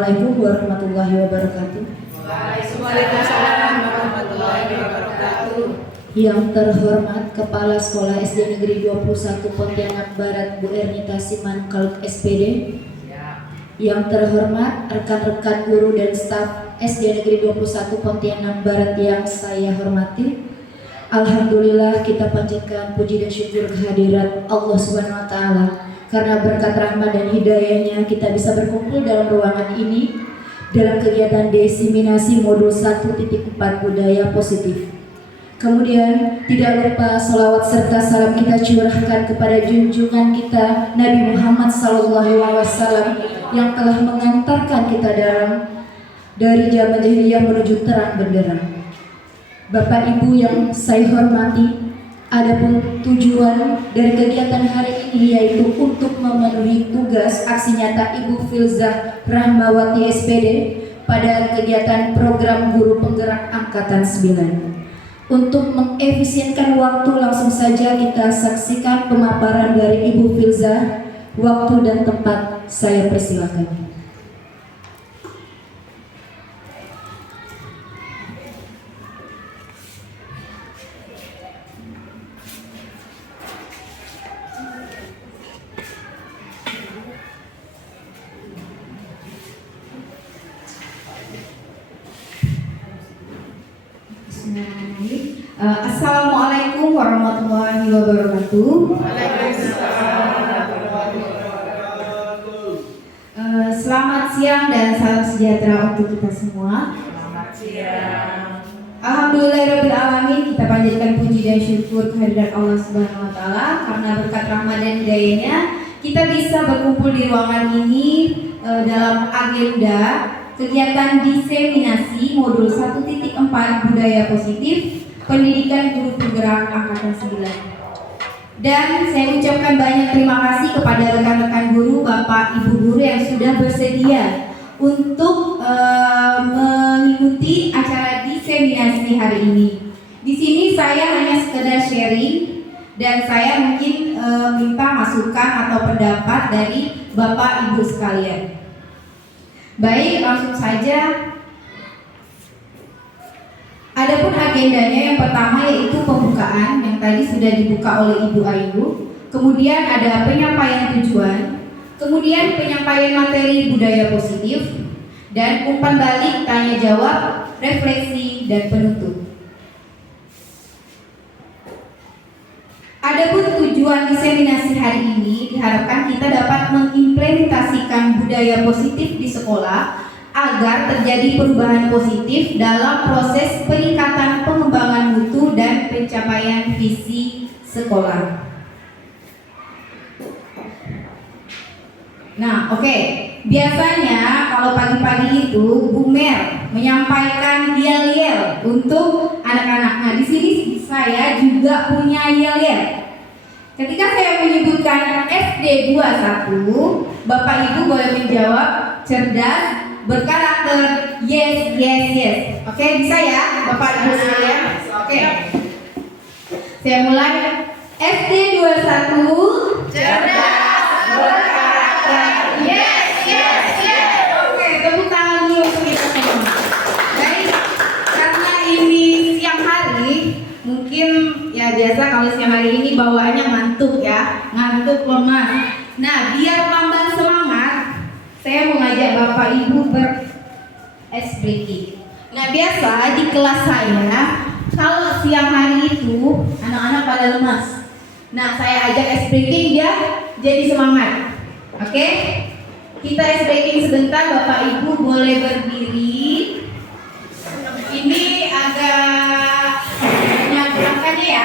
Assalamualaikum warahmatullahi wabarakatuh. Waalaikumsalam warahmatullahi wabarakatuh. Yang terhormat Kepala Sekolah SD Negeri 21 Pontianak Barat Bu Ernita Simanukal SPD. Yang terhormat rekan-rekan guru dan staf SD Negeri 21 Pontianak Barat yang saya hormati. Alhamdulillah kita panjatkan puji dan syukur kehadirat Allah Subhanahu wa taala. Karena berkat rahmat dan hidayahnya kita bisa berkumpul dalam ruangan ini dalam kegiatan diseminasi modul 1.4 budaya positif. Kemudian tidak lupa salawat serta salam kita curahkan kepada junjungan kita Nabi Muhammad SAW yang telah mengantarkan kita dari zaman jahiliyah menuju terang benderang. Bapak Ibu yang saya hormati, adapun tujuan dari kegiatan hari ini yaitu untuk memenuhi tugas aksi nyata Ibu Filzah Rahmawati SPD pada kegiatan program guru penggerak angkatan 9. Untuk mengefisienkan waktu, langsung saja kita saksikan pemaparan dari Ibu Filzah. Waktu dan tempat saya persilakan. Assalamualaikum warahmatullahi wabarakatuh. Selamat siang dan salam sejahtera untuk kita semua. Selamat siang. Alhamdulillahirabbil alamin, kita panjatkan puji dan syukur kehadirat Allah Subhanahu wa taala karena berkat rahmat dan hidayahnya kita bisa berkumpul di ruangan ini dalam agenda kegiatan diseminasi modul 1.4 budaya positif pendidikan guru penggerak angkatan 9. Dan saya ucapkan banyak terima kasih kepada rekan-rekan guru, Bapak Ibu guru yang sudah bersedia untuk mengikuti acara diseminasi hari ini. Di sini saya hanya sekedar sharing dan saya mungkin minta masukan atau pendapat dari Bapak Ibu sekalian. Baik, langsung saja. Adapun agendanya yang pertama yaitu pembukaan yang tadi sudah dibuka oleh Ibu Ayu. Kemudian ada penyampaian tujuan, kemudian penyampaian materi budaya positif, dan umpan balik, tanya jawab, refleksi, dan penutup. Adapun tujuan diseminasi hari ini diharapkan kita dapat mengimplementasikan budaya positif di sekolah agar terjadi perubahan positif dalam proses peningkatan pengembangan mutu dan pencapaian visi sekolah. Nah, oke. Biasanya kalau pagi-pagi itu Bu Mer menyampaikan yel-yel untuk anak-anak. Nah, di sini saya juga punya yel-yel. Ketika saya menyebutkan SD 21, Bapak Ibu boleh menjawab cerdas, berkarakter, yes, yes, yes. Oke, bisa ya Bapak Ibu sekalian? Oke. Saya mulai. SD 21 cerdas, berkarakter, yes, yes, yes. Oke, tepuk tangan dulu untuk kita semua. Baik, karena ini siang hari, mungkin ya biasa kalau siang hari ini bawaannya ngantuk ya, ngantuk lemas. Nah, biar tambah semangat, saya mengajak Bapak Ibu ber-ice breaking. Nah, biasa di kelas saya kalau siang hari itu anak-anak pada lemas. Nah, saya ajak ice breaking dia jadi semangat. Oke? Kita ice breaking sebentar, Bapak Ibu boleh berdiri. Ini agak menyadarkan ya.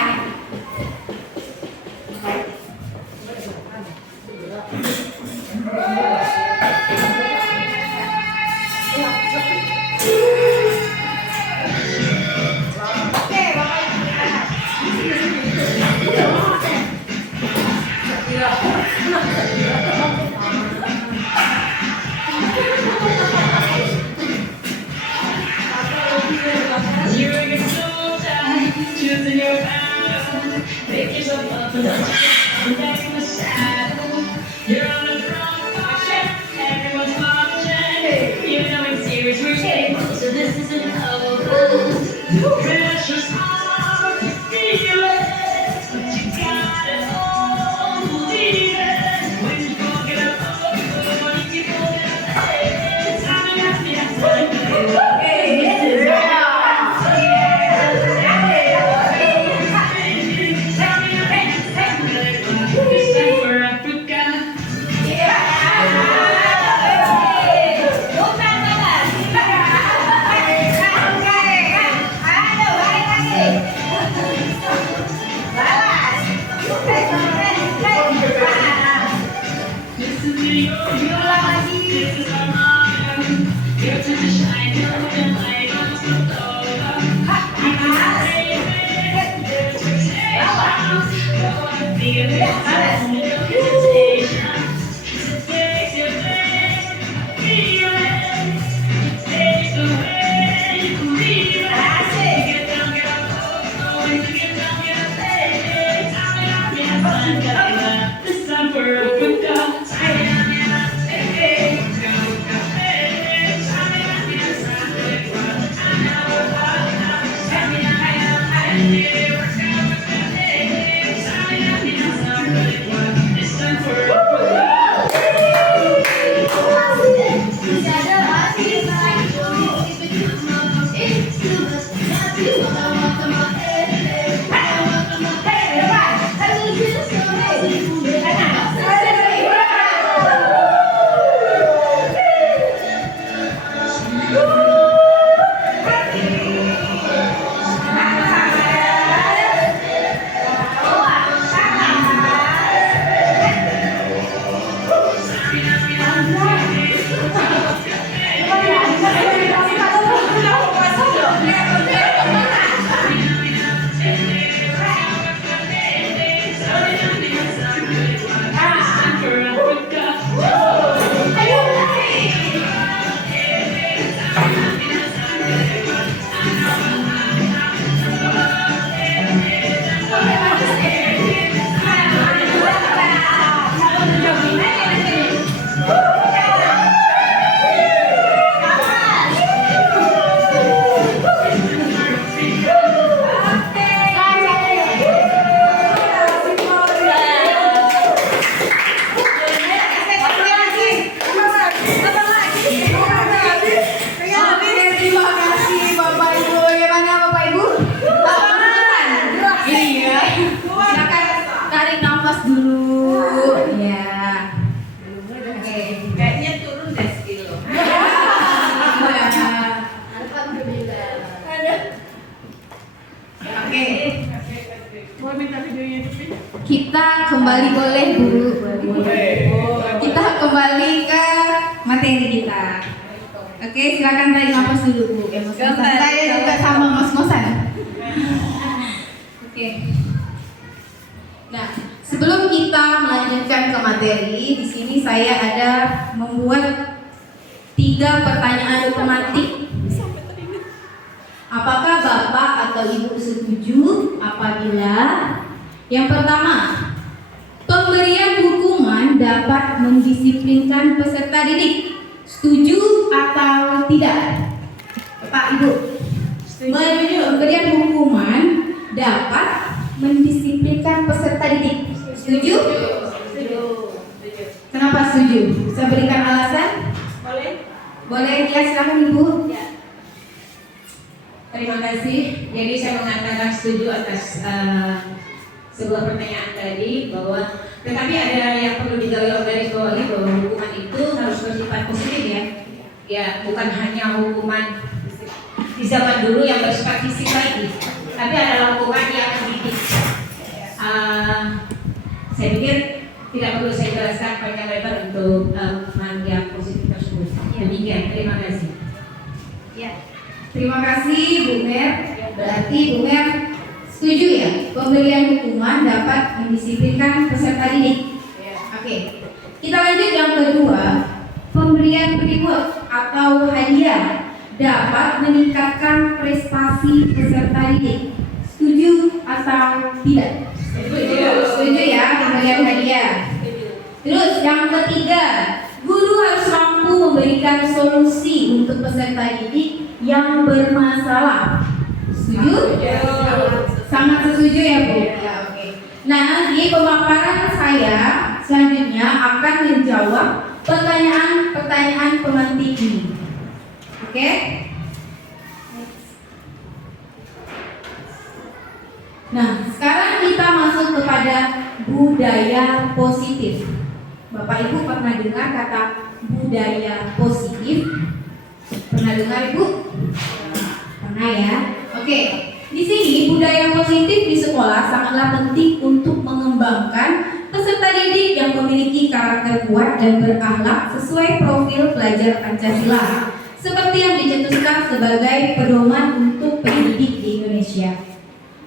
Kita kembali boleh Bu. Kita kembali ke materi kita. Oke, silakan tarik nafas dulu Bu. Saya juga sama ngos-ngosan. Oke. Nah, sebelum kita melanjutkan ke materi, di sini saya ada membuat 3 pertanyaan otomatik. Apakah Bapak atau Ibu setuju apabila yang pertama, pemberian hukuman dapat mendisiplinkan peserta didik? Setuju atau tidak? Bapak Ibu, pemberian hukuman dapat mendisiplinkan peserta didik. Setuju? Kenapa setuju? Saya berikan alasan? Boleh ya, silakan Ibu. Terima kasih. Jadi saya mengatakan setuju atas sebuah pertanyaan tadi, bahwa tetapi ada yang perlu digarisbawahi bahwa hukuman itu harus bersifat positif ya. Ya, bukan hanya hukuman di zaman dulu yang bersifat fisik lagi, tapi adalah hukuman yang mendidik. Saya pikir tidak perlu saya jelaskan panjang lebar untuk hukuman yang positif tersebut. Demikian, terima kasih. Ya. Terima kasih Bu Mer. Berarti Bu Mer setuju ya, pemberian hukuman dapat mendisiplinkan peserta didik. Oke. Kita lanjut yang kedua, pemberian reward atau hadiah dapat meningkatkan prestasi peserta didik. Setuju atau tidak? Setuju ya, pemberian hadiah. Terus yang ketiga, guru harus mampu memberikan solusi untuk peserta didik yang bermasalah. Setuju? Sangat setuju ya Bu. Ya, oke. Nah, di pemaparan saya selanjutnya akan menjawab pertanyaan-pertanyaan pemantik ini. Oke? Nah, sekarang kita masuk kepada budaya positif. Bapak Ibu pernah dengar kata budaya positif? Pernah dengar Ibu? Pernah ya? Oke. Di sini budaya positif di sekolah sangatlah penting untuk mengembangkan peserta didik yang memiliki karakter kuat dan berakhlak sesuai profil pelajar Pancasila, seperti yang dicetuskan sebagai pedoman untuk pendidik di Indonesia.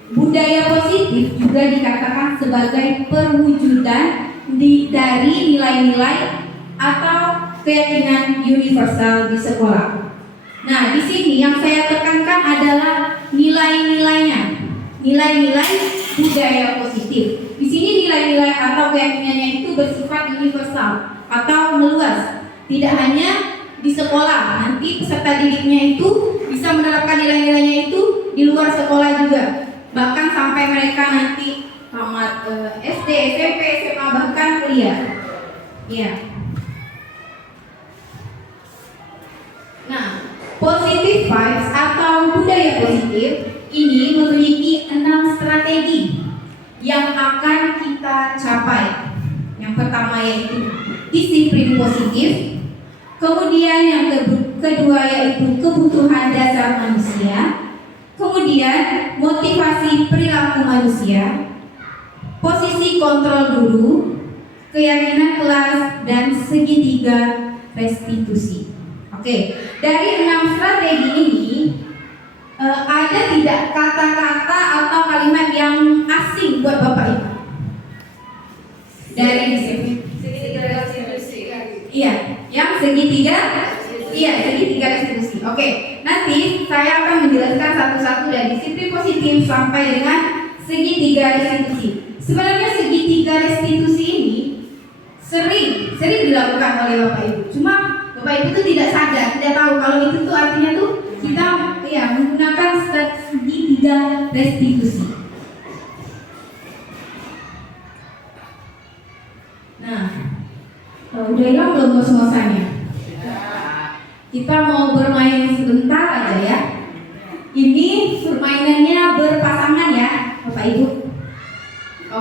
Budaya positif juga dikatakan sebagai perwujudan dari nilai-nilai atau keyakinan universal di sekolah. Nah, di sini yang saya tekankan adalah nilai-nilainya. Nilai-nilai budaya positif. Di sini nilai-nilai atau keyakinannya itu bersifat universal atau meluas. Tidak hanya di sekolah, nanti peserta didiknya itu bisa menerapkan nilai-nilainya itu di luar sekolah juga. Bahkan sampai mereka nanti tamat SD, SMP, SMA, bahkan kuliah. Ya. Nah, positive vibes atau budaya positif ini memiliki 6 strategi yang akan kita capai. Yang pertama yaitu disiplin positif, kemudian yang kedua yaitu kebutuhan dasar manusia, kemudian motivasi perilaku manusia, posisi kontrol guru, keyakinan kelas, dan segitiga restitusi. Oke, dari 6 strategi ini ada tidak kata-kata atau kalimat yang asing buat Bapak Ibu? Dari disiplin. Iya, yang segitiga. Iya, segitiga restitusi. Oke, nanti saya akan menjelaskan satu-satu dari disiplin positif sampai dengan segitiga restitusi. Sebenarnya segitiga restitusi ini sering dilakukan oleh Bapak Ibu. Cuma Bapak Ibu itu tidak sadar, tidak tahu kalau itu tuh artinya tuh kita menggunakan segitiga restitusi. Nah, udah hilang belum ngos-ngosannya? Kita mau bermain sebentar aja ya. Ini permainannya berpasangan ya, Bapak Ibu.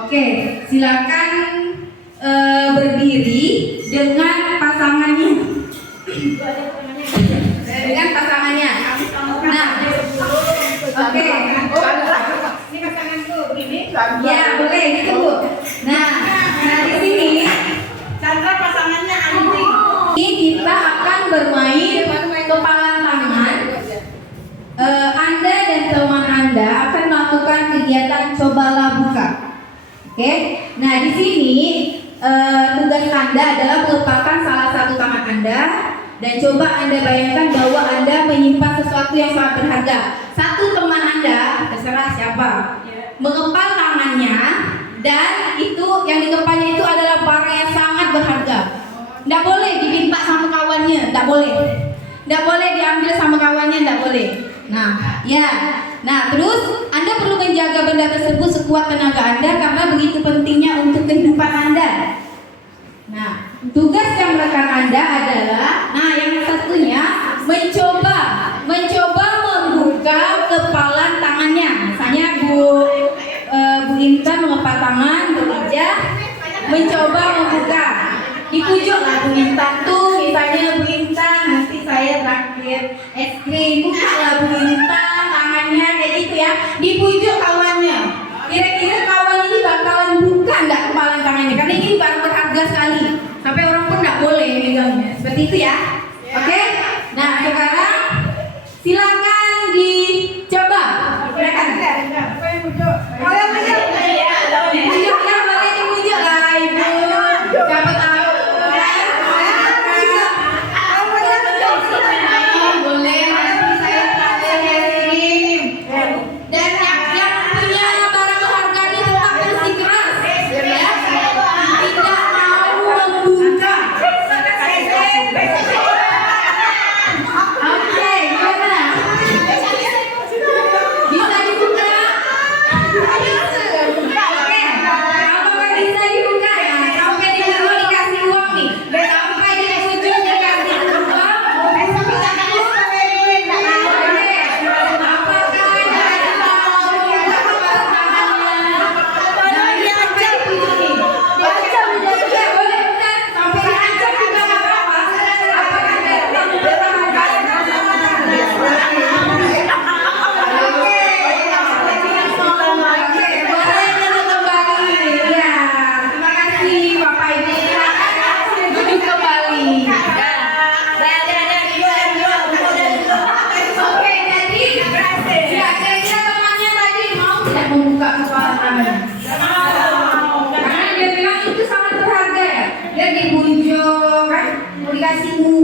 Oke, silakan berdiri dengan pasangannya. Dengan pasangannya. Nah, oke. Ini pasanganku begini. Ya, boleh gitu Bu. Nah, di sini Chandra pasangannya Andi. ini kita akan bermain kepalan tangan. Anda dan teman Anda akan melakukan kegiatan cobalah buka. Oke. Nah, di sini tugas Anda adalah meletakkan salah satu tangan Anda dan coba Anda bayangkan bahwa Anda menyimpan sesuatu yang sangat berharga. Satu teman Anda, terserah siapa, mengepal tangannya dan itu yang dikepalnya itu adalah barang yang sangat berharga. Tidak boleh diminta sama kawannya, tidak boleh. Tidak boleh diambil sama kawannya, tidak boleh. Nah, ya. Nah, terus Anda perlu menjaga benda tersebut sekuat tenaga Anda karena begitu pentingnya untuk kehidupan Anda. Nah, tugas yang melekat Anda adalah, nah yang satunya mencoba membuka kepalan tangannya. Misalnya Bu Intan mengepal tangan, Bu Ija mencoba membuka. Dipujuk lah Bu Intan tuh, misalnya Bu Intan, nanti saya traktir es krim, buka lah Bu Intan tangannya kayak gitu ya. Dipujuk kawannya. Kira-kira kawan ini bakalan buka nggak kepalan tangannya? Karena ini barang berharga sekali. Sampai orang pun nggak boleh megangnya. Seperti itu ya. Oke? Nah, sekarang silakan dicoba. Silakan. Oh ya, dipujuk ya, boleh dipujuk lah Ibu. Siapa tahu? Boleh, nanti saya traktir es krim. Dan yang punya barang berharga ini tetap bersikeras ya. Tidak mau membuka.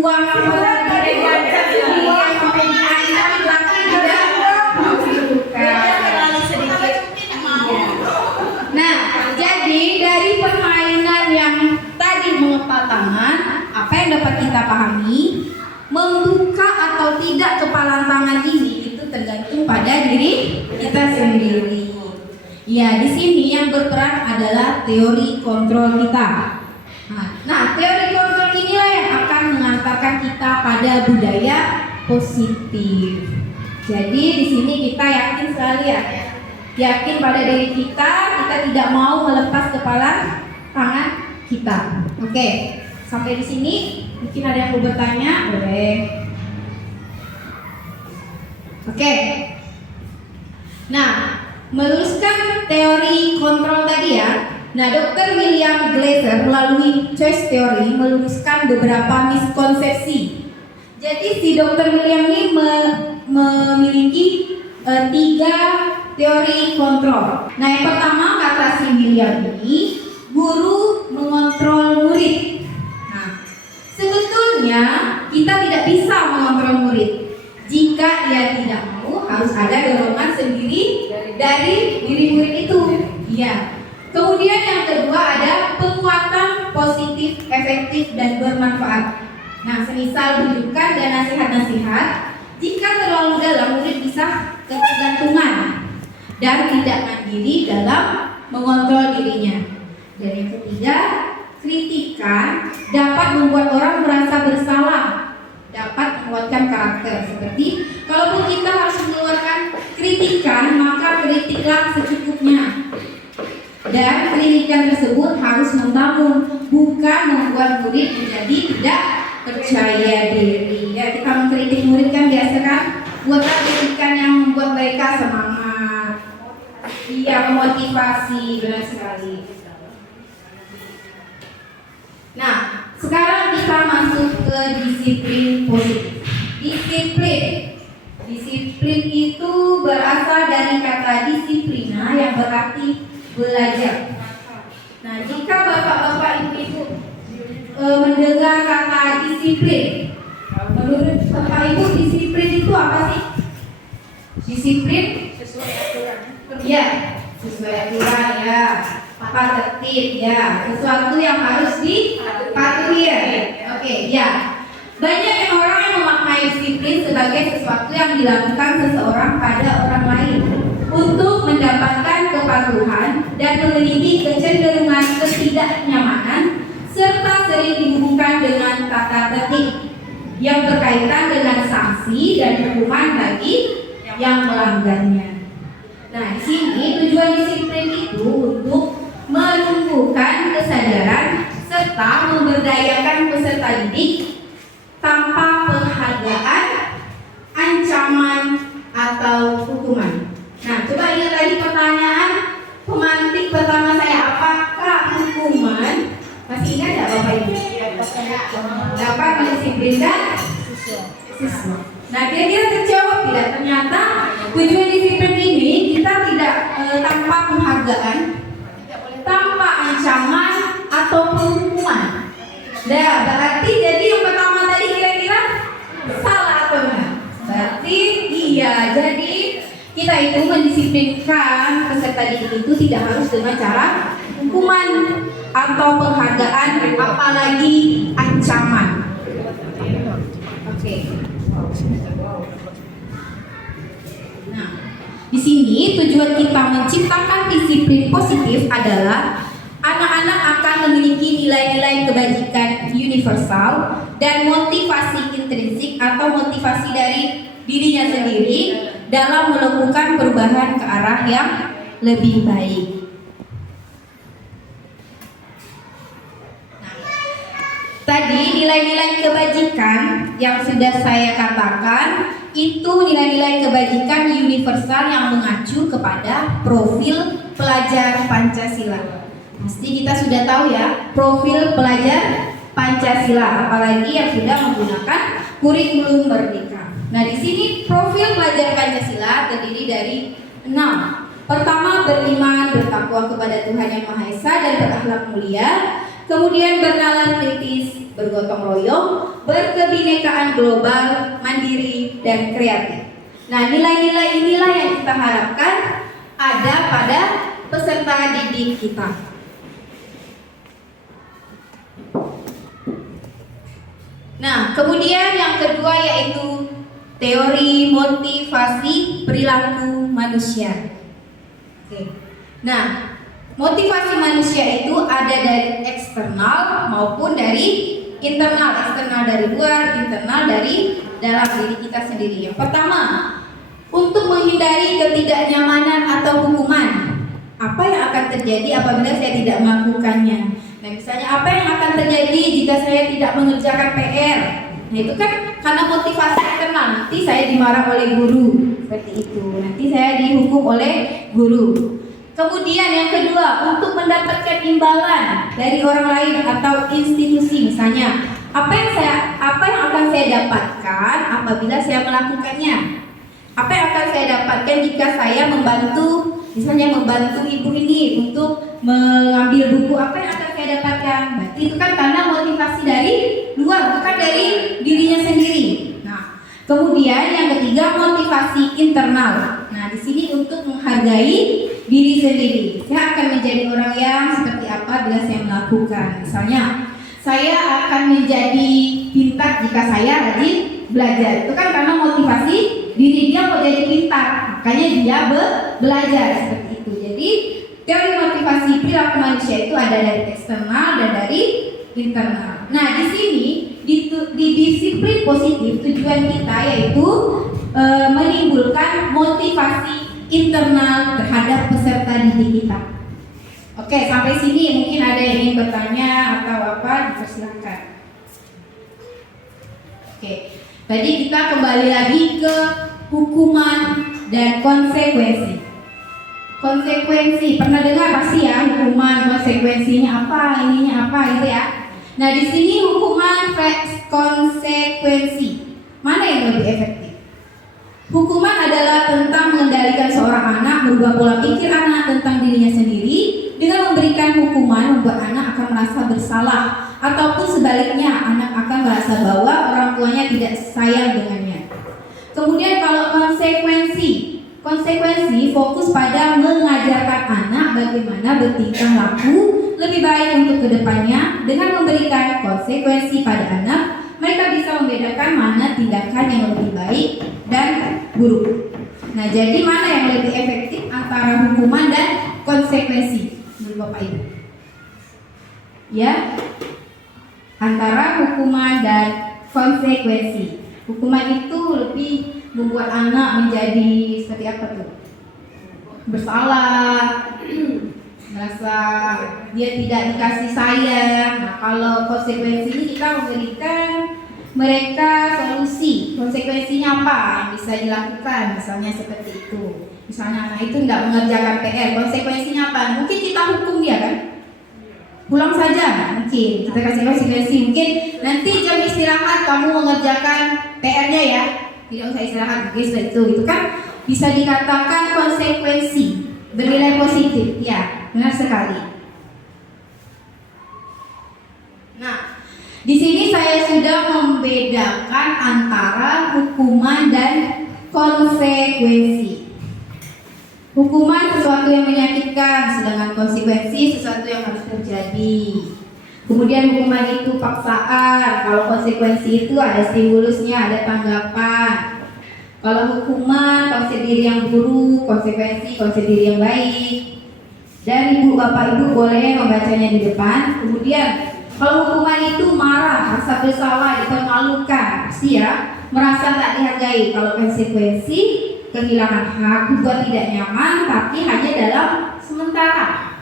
buang apa lagi sampai diangkat lagi juga Nah, jadi dari permainan yang tadi mengepal tangan, apa yang dapat kita pahami, membuka atau tidak kepalan tangan ini itu tergantung pada diri kita sendiri. Ya, di sini yang berperan adalah teori kontrol kita. Nah, teori kontrol inilah yang akan mengantarkan kita pada budaya positif. Jadi di sini kita yakin sekali ya, yakin pada diri kita tidak mau melepas kepala tangan kita. Oke, sampai di sini mungkin ada yang mau bertanya, boleh. Oke. Nah, meluruskan teori kontrol tadi ya. Nah, Dr. William Glasser melalui choice theory meluruskan beberapa miskonsepsi. Jadi si Dr. William ini memiliki 3 teori kontrol. Nah, yang pertama kata si William ini, guru mengontrol murid. Nah, sebetulnya kita tidak bisa mengontrol murid. Jika ia tidak mau, harus ada dorongan sendiri dari diri murid itu. Ya. Kemudian yang kedua ada penguatan positif, efektif dan bermanfaat. Nah, semisal rujukan dan nasihat-nasihat, jika terlalu dalam murid bisa ketergantungan dan tidak mandiri dalam mengontrol dirinya. Dan yang ketiga, kritikan dapat membuat orang merasa bersalah, dapat menguatkan karakter. Seperti kalaupun kita harus mengeluarkan kritikan, maka kritiklah secukupnya. Dan kritikan tersebut harus membangun, bukan membuat murid menjadi tidak percaya diri. Ya, kita mengkritik murid kan biasa kan, buatlah kritikan yang membuat mereka semangat. Iya, memotivasi, benar sekali. Nah, sekarang kita masuk ke disiplin positif. Disiplin itu berasal dari kata disiplina yang berarti belajar. Nah, jika bapak-bapak ibu-ibu mendengar kata disiplin, menurut bapak ibu disiplin itu apa sih? Disiplin sesuai aturan. Ya, sesuai aturan ya. Apa tertib ya, sesuatu yang harus dipatuhi ya. Oke, ya. Banyak orang yang memaknai disiplin sebagai sesuatu yang dilakukan seseorang pada orang lain untuk mendapatkan kepatuhan dan memiliki kecenderungan ketidaknyamanan serta sering dihubungkan dengan tata tertib yang berkaitan dengan sanksi dan hukuman bagi yang melanggarnya. Nah, di sini tujuan disiplin itu untuk menumbuhkan kesadaran serta memberdayakan peserta didik tanpa penghargaan, ancaman atau hukuman. Nah, coba ingat tadi pertanyaan pemantik pertama saya, apakah hukuman, masih ingat tidak Bapak Ibu? Dapat mendisiplinkan siswa. Nah, kira-kira terjawab tidak? Ternyata tujuan disiplin ini kita tidak tanpa penghargaan, tanpa ancaman atau hukuman. Nah, berarti jadi yang pertama tadi kira-kira salah atau enggak? Berarti iya, jadi kita itu mendisiplinkan peserta didik itu tidak harus dengan cara hukuman atau penghargaan, apalagi ancaman. Oke. Nah, di sini tujuan kita menciptakan disiplin positif adalah anak-anak akan memiliki nilai-nilai kebajikan universal dan motivasi intrinsik atau motivasi dari dirinya sendiri dalam melakukan perubahan ke arah yang lebih baik. Nah, tadi nilai-nilai kebajikan yang sudah saya katakan itu nilai-nilai kebajikan universal yang mengacu kepada profil pelajar Pancasila. Pasti kita sudah tahu ya profil pelajar Pancasila, apalagi yang sudah menggunakan kurikulum Merdeka. Nah, di sini profil pelajar Pancasila terdiri dari 6. Pertama, beriman, bertakwa kepada Tuhan Yang Maha Esa dan berakhlak mulia. Kemudian bernalar kritis, bergotong royong, berkebinekaan global, mandiri, dan kreatif. Nah, nilai-nilai inilah yang kita harapkan ada pada peserta didik kita. Nah, kemudian yang kedua yaitu teori motivasi perilaku manusia. Oke. Nah, motivasi manusia itu ada dari eksternal maupun dari internal. Eksternal dari luar, internal dari dalam diri kita sendiri. Yang pertama, untuk menghindari ketidaknyamanan atau hukuman. Apa yang akan terjadi apabila saya tidak melakukannya? Nah, misalnya apa yang akan terjadi jika saya tidak mengerjakan PR? Nah, itu kan karena motivasi eksternal. Nanti saya dimarah oleh guru, seperti itu. Nanti saya dihukum oleh guru. Kemudian yang kedua, untuk mendapatkan imbalan dari orang lain atau institusi, misalnya apa yang akan saya dapatkan apabila saya melakukannya? Apa yang akan saya dapatkan jika saya membantu, misalnya membantu ibu ini untuk mengambil buku? Apa yang akan saya dapatkan? Berarti itu kan karena motivasi dari luar, bukan dari dirinya sendiri. Nah, kemudian yang ketiga, motivasi internal. Nah, di sini untuk menghargai diri sendiri. Saya akan menjadi orang yang seperti apa bila saya melakukan. Misalnya, saya akan menjadi pintar jika saya rajin belajar. Itu kan karena motivasi diri dia mau jadi pintar, makanya dia belajar seperti itu. Jadi teori motivasi perilaku manusia itu ada dari eksternal dan dari internal. Nah, di sini di disiplin positif tujuan kita yaitu menimbulkan motivasi internal terhadap peserta didik kita. Oke, sampai sini mungkin ada yang ingin bertanya atau apa, dipersilakan. Oke, tadi kita kembali lagi ke hukuman dan konsekuensi. Konsekuensi, pernah dengar pasti ya hukuman, konsekuensinya apa, ininya apa gitu ya. Nah, di sini hukuman konsekuensi mana yang lebih efektif? Hukuman adalah tentang mengendalikan seorang anak, merubah pola pikir anak tentang dirinya sendiri. Dengan memberikan hukuman, membuat anak akan merasa bersalah, ataupun sebaliknya, anak akan merasa bahwa orang tuanya tidak sayang dengannya. Kemudian kalau konsekuensi fokus pada mengajarkan anak bagaimana bertingkah laku lebih baik untuk kedepannya. Dengan memberikan konsekuensi pada anak, mereka bisa membedakan mana tindakan yang lebih baik dan buruk. Nah, jadi mana yang lebih efektif antara hukuman dan konsekuensi menurut Bapak Ibu? Ya, antara hukuman dan konsekuensi. Hukuman itu lebih membuat anak menjadi seperti apa tuh? Bersalah, merasa dia tidak dikasih sayang. Nah, kalau konsekuensi ini kita memberikan mereka solusi. Konsekuensinya apa yang bisa dilakukan? Misalnya seperti itu. Misalnya anak itu tidak mengerjakan PR, konsekuensinya apa? Mungkin kita hukum dia kan? Pulang saja, mungkin kita kasih konsekuensi. Mungkin nanti jam istirahat kamu mengerjakan PR-nya ya. Tidak usah istirahat, mungkin seperti itu. Itu kan bisa dikatakan konsekuensi bernilai positif. Ya, benar sekali. Nah, di sini saya sudah membedakan antara hukuman dan konsekuensi. Hukuman sesuatu yang menyakitkan, sedangkan konsekuensi sesuatu yang harus terjadi. Kemudian hukuman itu paksaan, kalau konsekuensi itu ada stimulusnya, ada tanggapan. Kalau hukuman konsep diri yang buruk, konsekuensi konsep diri yang baik. Dan ibu bapak ibu boleh membacanya di depan. Kemudian kalau hukuman itu marah, rasa bersalah, dipermalukan, pasti ya, merasa tak dihargai. Kalau konsekuensi kehilangan hak, juga tidak nyaman, tapi hanya dalam sementara.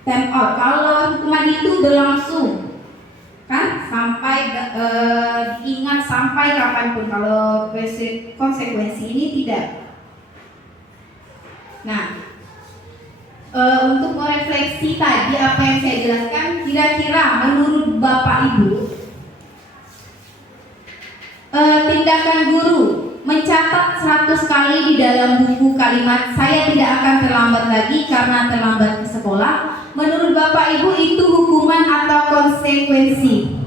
Time out. Kalau hukuman itu berlangsung, kan sampai diingat sampai kapanpun. Kalau konsekuensi ini tidak. Nah, untuk merefleksi tadi apa yang saya jelaskan, kira-kira menurut Bapak Ibu, tindakan guru mencatat 100 kali di dalam buku kalimat "saya tidak akan terlambat lagi karena terlambat ke sekolah", menurut Bapak Ibu itu hukuman atau konsekuensi?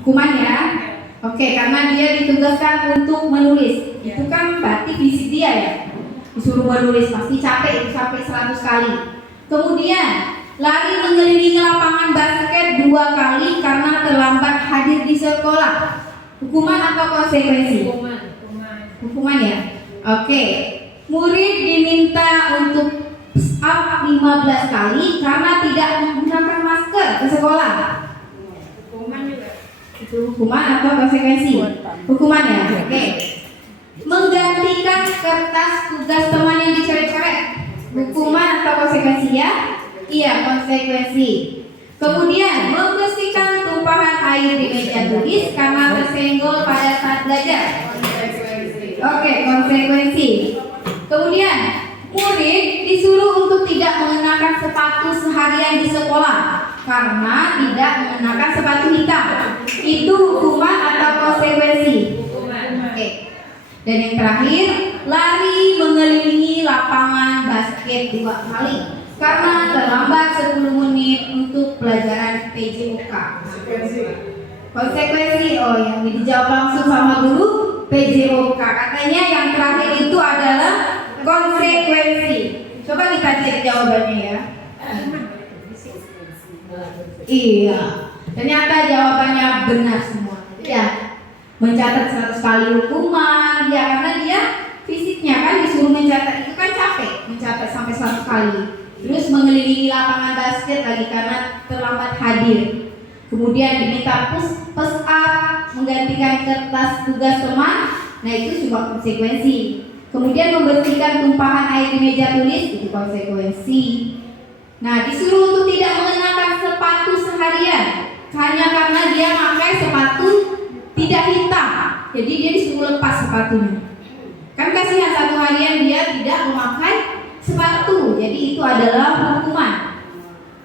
Hukuman ya. Oke, karena dia ditugaskan untuk menulis. Itu kan berarti fisik dia ya. Disuruh menulis pasti capek, itu sampai 100 kali. Kemudian lari mengelilingi lapangan basket 2 kali karena terlambat hadir di sekolah. Hukuman atau konsekuensi? Hukuman ya. Oke. Murid diminta untuk up 15 kali karena tidak menggunakan masker ke sekolah. Hukuman juga. Itu hukuman atau konsekuensi? Hukuman ya. Oke. Menggantikan kertas tugas teman yang dicoret-coret. Hukuman atau konsekuensi ya? Iya, konsekuensi. Kemudian membersihkan tumpahan air di meja tulis karena tersenggol pada saat belajar. Oke, konsekuensi. Kemudian murid disuruh untuk tidak mengenakan sepatu seharian di sekolah karena tidak mengenakan sepatu hitam. Itu hukuman atau konsekuensi? Oke. Dan yang terakhir, lari mengelilingi lapangan basket 2 kali karena terlambat 10 menit untuk pelajaran PJOK. Konsekuensi. Oh, yang dijawab langsung sama guru PJOK. Katanya yang terakhir itu adalah konsekuensi. Coba kita cek jawabannya ya. Iya, ternyata jawabannya benar semua. Ya, mencatat 100 kali hukuman. Ya, karena dia fisiknya kan disuruh mencatat, itu kan capek mencatat sampai 100 kali. Terus mengelilingi lapangan basket lagi karena terlambat hadir. Kemudian diminta push up, menggantikan kertas tugas teman. Nah, itu cuma konsekuensi. Kemudian membersihkan tumpahan air di meja tulis, itu konsekuensi. Nah, disuruh untuk tidak mengenakan sepatu seharian hanya karena dia pakai sepatu tidak hitam. Jadi dia disuruh lepas sepatunya. Kan kasihan, satu harian dia tidak memakai sepatu. Jadi itu adalah hukuman.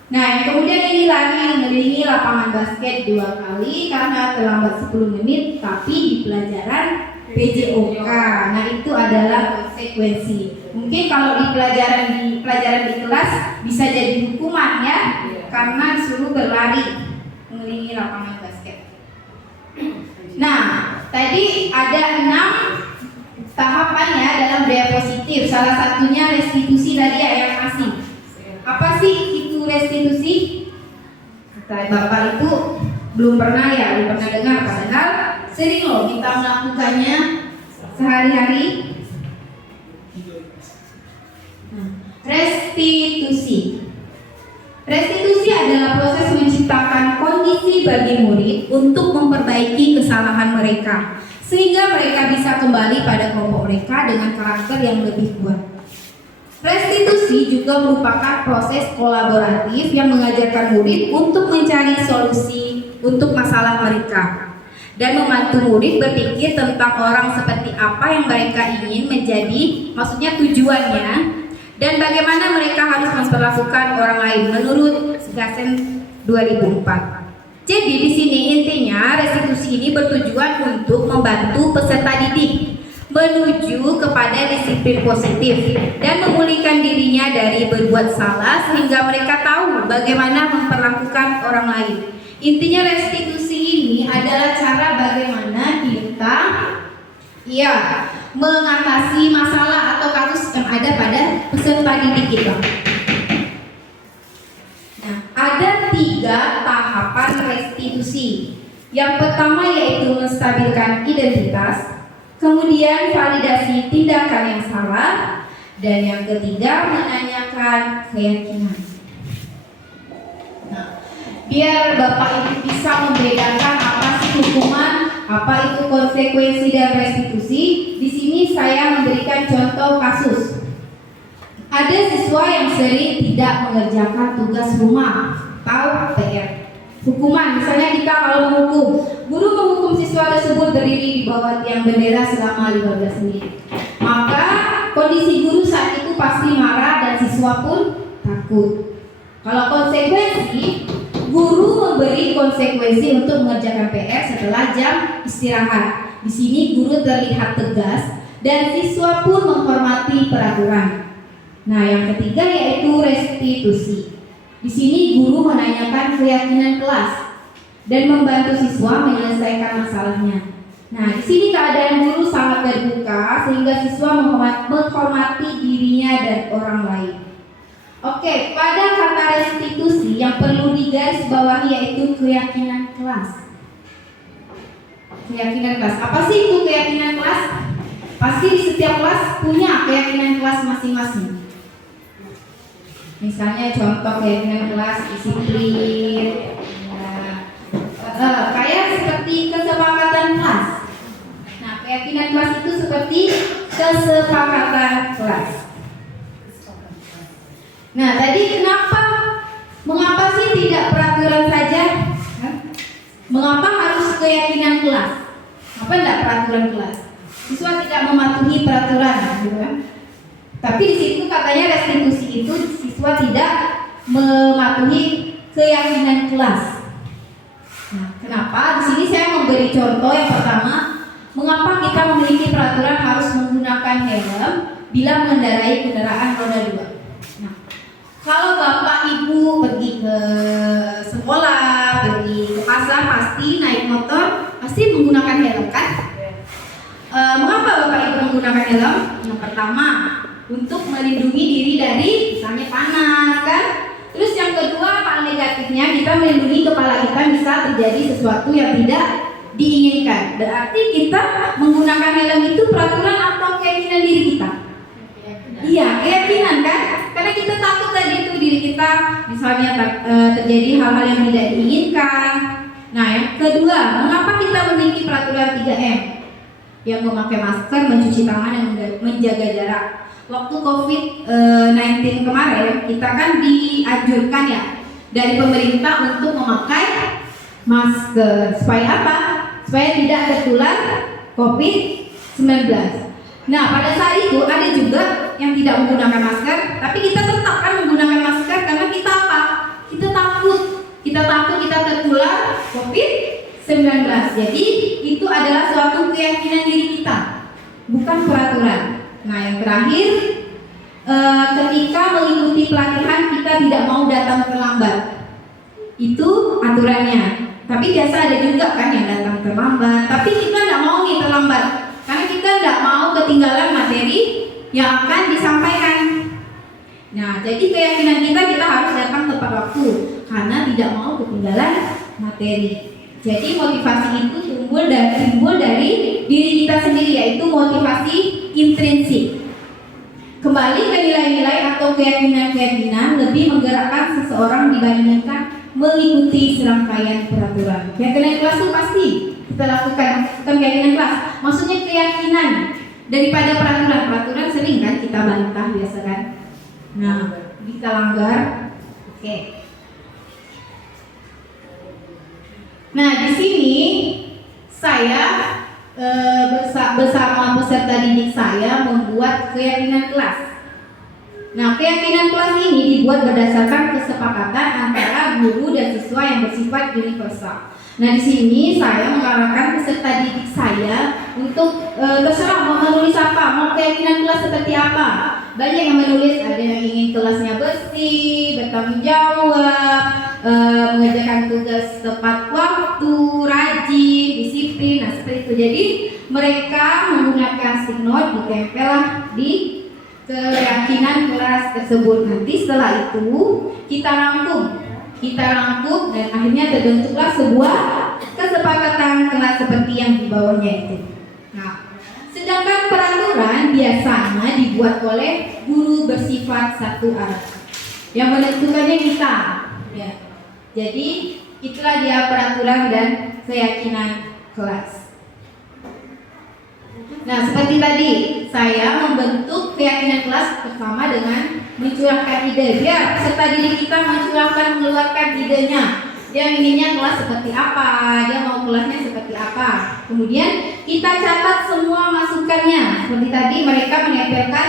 Nah, yang kemudian ini lagi mengelilingi lapangan basket 2 kali karena terlambat 10 menit tapi di pelajaran PJOK. Nah, itu adalah konsekuensi. Mungkin kalau di pelajaran di kelas bisa jadi hukuman ya, karena disuruh berlari mengelilingi lapangan basket. Nah, tadi ada 6 tahapan ya dalam budaya positif. Salah satunya restitusi tadi ya, yang masih. Apa sih itu restitusi? Kata Bapak itu belum pernah dengar, padahal sering loh kita melakukannya sehari-hari. Restitusi. Restitusi adalah proses menciptakan kondisi bagi murid untuk memperbaiki kesalahan mereka sehingga mereka bisa kembali pada kelompok mereka dengan karakter yang lebih kuat. Restitusi juga merupakan proses kolaboratif yang mengajarkan murid untuk mencari solusi untuk masalah mereka dan membantu murid berpikir tentang orang seperti apa yang mereka ingin menjadi, maksudnya tujuannya, dan bagaimana mereka harus memperlakukan orang lain menurut Gasen 2004. Jadi di sini intinya restitusi ini bertujuan untuk membantu peserta didik menuju kepada disiplin positif dan memulihkan dirinya dari berbuat salah sehingga mereka tahu bagaimana memperlakukan orang lain. Intinya restitusi ini adalah cara bagaimana kita mengatasi masalah atau kasus yang ada pada peserta didik kita. Nah, ada 3 tahapan restitusi. Yang pertama yaitu menstabilkan identitas, kemudian validasi tindakan yang salah, dan yang ketiga menanyakan keyakinan. Nah, biar Bapak Ibu bisa membedakan apa sih hukuman, apa itu konsekuensi dan restitusi, di sini saya memberikan contoh kasus. Ada siswa yang sering tidak mengerjakan tugas rumah atau PR. Hukuman, misalnya kita kalau menghukum, guru menghukum siswa tersebut berdiri di bawah tiang bendera selama 15 menit. Maka kondisi guru saat itu pasti marah dan siswa pun takut. Kalau konsekuensi, guru memberi konsekuensi untuk mengerjakan PR setelah jam istirahat. Di sini guru terlihat tegas dan siswa pun menghormati peraturan. Nah, yang ketiga yaitu restitusi. Di sini guru menanyakan keyakinan kelas. dan membantu siswa menyelesaikan masalahnya. Nah, di sini keadaan guru sangat terbuka sehingga siswa menghormati dirinya dan orang lain. Oke, pada kata restitusi yang perlu digarisbawahi yaitu keyakinan kelas. Keyakinan kelas. Apa sih itu keyakinan kelas? Pasti di setiap kelas punya keyakinan kelas masing-masing. Misalnya contoh keyakinan kelas disiplin. Kayak seperti kesepakatan kelas. Nah, keyakinan kelas itu seperti kesepakatan kelas. Nah, tadi mengapa sih tidak peraturan saja? Mengapa harus keyakinan kelas? Apa tidak peraturan kelas? Siswa tidak mematuhi peraturan, gitu kan? Tapi di situ katanya restitusi itu siswa tidak mematuhi keyakinan kelas. Nah, kenapa? Di sini saya memberi contoh yang pertama, mengapa kita memiliki peraturan harus menggunakan helm bila mengendarai kendaraan roda 2. Nah, kalau bapak ibu pergi ke sekolah, pergi ke pasar, pasti naik motor, pasti menggunakan helm kan? Mengapa bapak ibu menggunakan helm? Yang pertama, untuk melindungi diri dari misalnya panas kan? Terus yang kedua, hal negatifnya kita melindungi kepala kita bisa terjadi sesuatu yang tidak diinginkan. Berarti kita menggunakan helm itu peraturan atau keyakinan diri kita? Iya, keyakinan kan? Karena kita takut tadi itu diri kita misalnya terjadi hal-hal yang tidak diinginkan. Nah, yang kedua, mengapa kita memiliki peraturan 3M? Yang memakai masker, mencuci tangan, dan menjaga jarak. Waktu COVID-19 kemarin, kita kan dianjurkan ya dari pemerintah untuk memakai masker. Supaya apa? Supaya tidak tertular COVID-19. Nah, pada saat itu ada juga yang tidak menggunakan masker, tapi kita tetap kan menggunakan masker karena kita apa? Kita takut kita tertular COVID-19. Jadi itu adalah suatu keyakinan diri kita, bukan peraturan. Nah, yang terakhir, ketika mengikuti pelatihan kita tidak mau datang terlambat. Itu aturannya. Tapi biasa ada juga kan yang datang terlambat. Tapi kita tidak mau nih terlambat, karena kita tidak mau ketinggalan materi yang akan disampaikan. Nah, jadi keyakinan kita harus datang tepat waktu karena tidak mau ketinggalan materi. Jadi motivasi itu timbul dari diri kita sendiri, yaitu motivasi intrinsik. Kembali ke nilai-nilai atau keyakinan lebih menggerakkan seseorang dibandingkan mengikuti serangkaian peraturan. Keyakinan kelas itu pasti kita lakukan, bukan keyakinan kelas. Maksudnya keyakinan daripada peraturan. Peraturan sering kan kita bantah biasa kan. Nah, kita langgar. Oke. Nah, di sini saya bersama peserta didik saya membuat keyakinan kelas. Nah, keyakinan kelas ini dibuat berdasarkan kesepakatan antara guru dan siswa yang bersifat universal. Nah, di sini saya mengarahkan peserta didik saya untuk terserah mau menulis apa, mau keyakinan kelas seperti apa. Banyak yang menulis, ada yang ingin kelasnya bersih, bertanggung jawab, mengerjakan tugas tepat waktu, rajin, disiplin. Nah, seperti itu. Jadi mereka menggunakan stick note ditempel di keyakinan kelas tersebut. Nanti setelah itu kita rangkum dan akhirnya terbentuklah sebuah kesepakatan kelas seperti yang di bawahnya itu. Nah, sedangkan peraturan biasanya dibuat oleh guru bersifat satu arah. Yang menentukannya kita. Ya. Jadi itulah dia peraturan dan keyakinan kelas. Nah, seperti tadi saya membentuk keyakinan kelas pertama dengan mencurahkan ide. Biar peserta didik kita mengeluarkan idenya. Dia inginnya kelas seperti apa, dia mau kelasnya seperti apa. Kemudian kita catat semua masukannya. Seperti tadi mereka menempelkan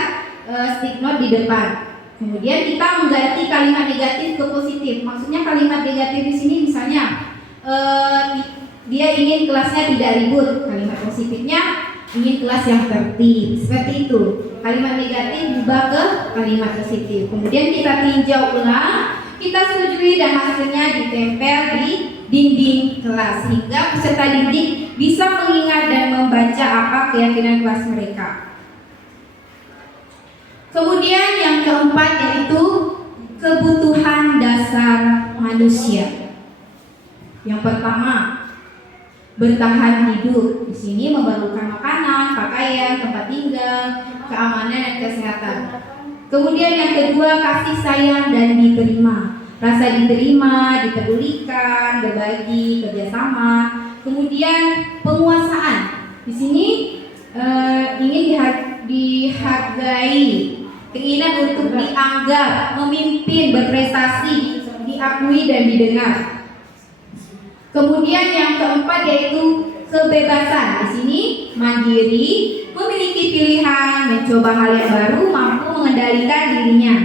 stick note di depan. Kemudian kita mengganti kalimat negatif ke positif. Maksudnya kalimat negatif di sini misalnya dia ingin kelasnya tidak ribut. Kalimat positifnya ingin kelas yang tertib. Seperti itu. Kalimat negatif berubah ke kalimat positif. Kemudian kita tinjau ulang, kita setujui dan hasilnya ditempel di dinding kelas sehingga peserta didik bisa mengingat dan membaca apa keyakinan kelas mereka. Kemudian yang keempat yaitu kebutuhan dasar manusia. Yang pertama, bertahan hidup. Di sini memerlukan makanan, pakaian, tempat tinggal, keamanan dan kesehatan. Kemudian yang kedua, kasih sayang dan diterima. Rasa diterima, dipedulikan, berbagi, kerjasama. Kemudian penguasaan. Di sini ingin dihargai, keinginan untuk dianggap, memimpin, berprestasi, diakui dan didengar. Kemudian yang keempat yaitu kebebasan. Di sini mandiri, memiliki pilihan, mencoba hal yang baru, mampu mengendalikan dirinya.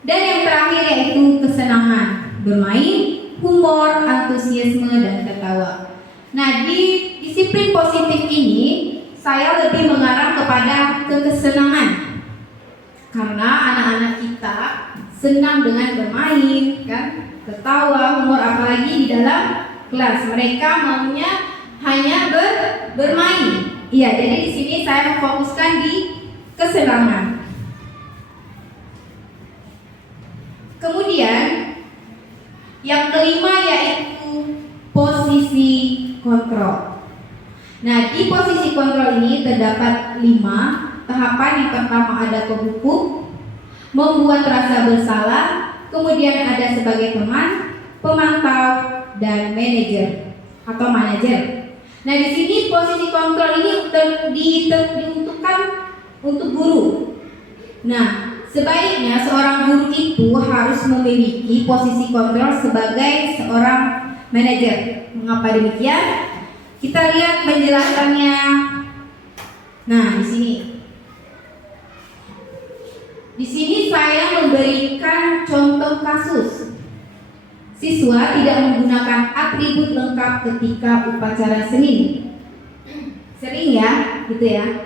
Dan yang terakhir yaitu kesenangan, bermain, humor, antusiasme dan tertawa. Nah, di disiplin positif ini saya lebih mengarah kepada kesenangan. Karena anak-anak kita senang dengan bermain, kan, ketawa, humor, apalagi di dalam kelas. Mereka maunya hanya bermain. Iya, jadi di sini saya memfokuskan di kesenangan. Kemudian yang kelima yaitu posisi kontrol. Nah, di posisi kontrol ini terdapat 5 tahapan. Yang pertama ada penghukum, membuat rasa bersalah, kemudian ada sebagai teman, pemantau, dan manajer atau manajer. Nah, di sini posisi kontrol ini diuntukkan untuk guru. Nah, sebaiknya seorang guru itu harus memiliki posisi kontrol sebagai seorang manajer. Mengapa demikian? Kita lihat penjelasannya. Nah, di sini. Di sini saya memberikan contoh kasus. Siswa tidak menggunakan atribut lengkap ketika upacara seni. Sering ya, gitu ya.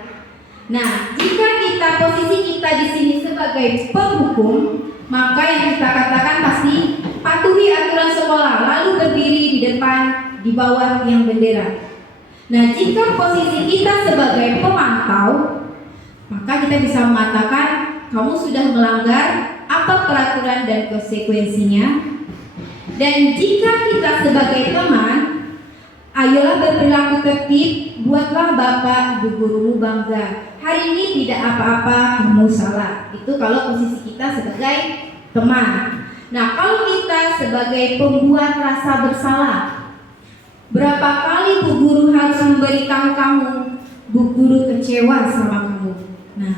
Nah, jika kita posisi kita di sini sebagai penghukum, maka yang kita katakan pasti patuhi aturan sekolah, lalu berdiri di depan, di bawah yang bendera. Nah, jika posisi kita sebagai pemantau, maka kita bisa mengatakan kamu sudah melanggar apa peraturan dan konsekuensinya. Dan jika kita sebagai teman, ayolah berperilaku tertib, buatlah bapak ibu gurumu bangga. Hari ini tidak apa-apa, kamu salah. Itu kalau posisi kita sebagai teman. Nah, kalau kita sebagai pembuat rasa bersalah, berapa kali bu guru harus memberitahu kamu, bu guru kecewa sama kamu. Nah,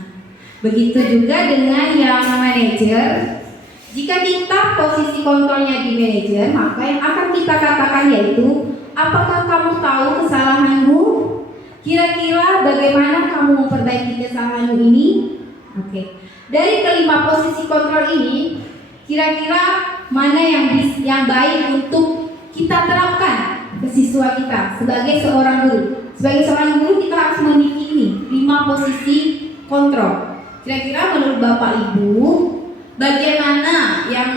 begitu juga dengan yang manajer. Jika kita posisi kontrolnya di manajer, maka yang akan kita katakan yaitu, apakah kamu tahu kesalahanmu? Kira-kira bagaimana kamu memperbaiki kesalahanmu ini? Oke. Dari kelima posisi kontrol ini, kira-kira mana yang baik untuk kita terapkan ke siswa kita sebagai seorang guru? Sebagai seorang guru kita harus memiliki ini 5 posisi kontrol. Kira-kira menurut Bapak Ibu, bagaimana yang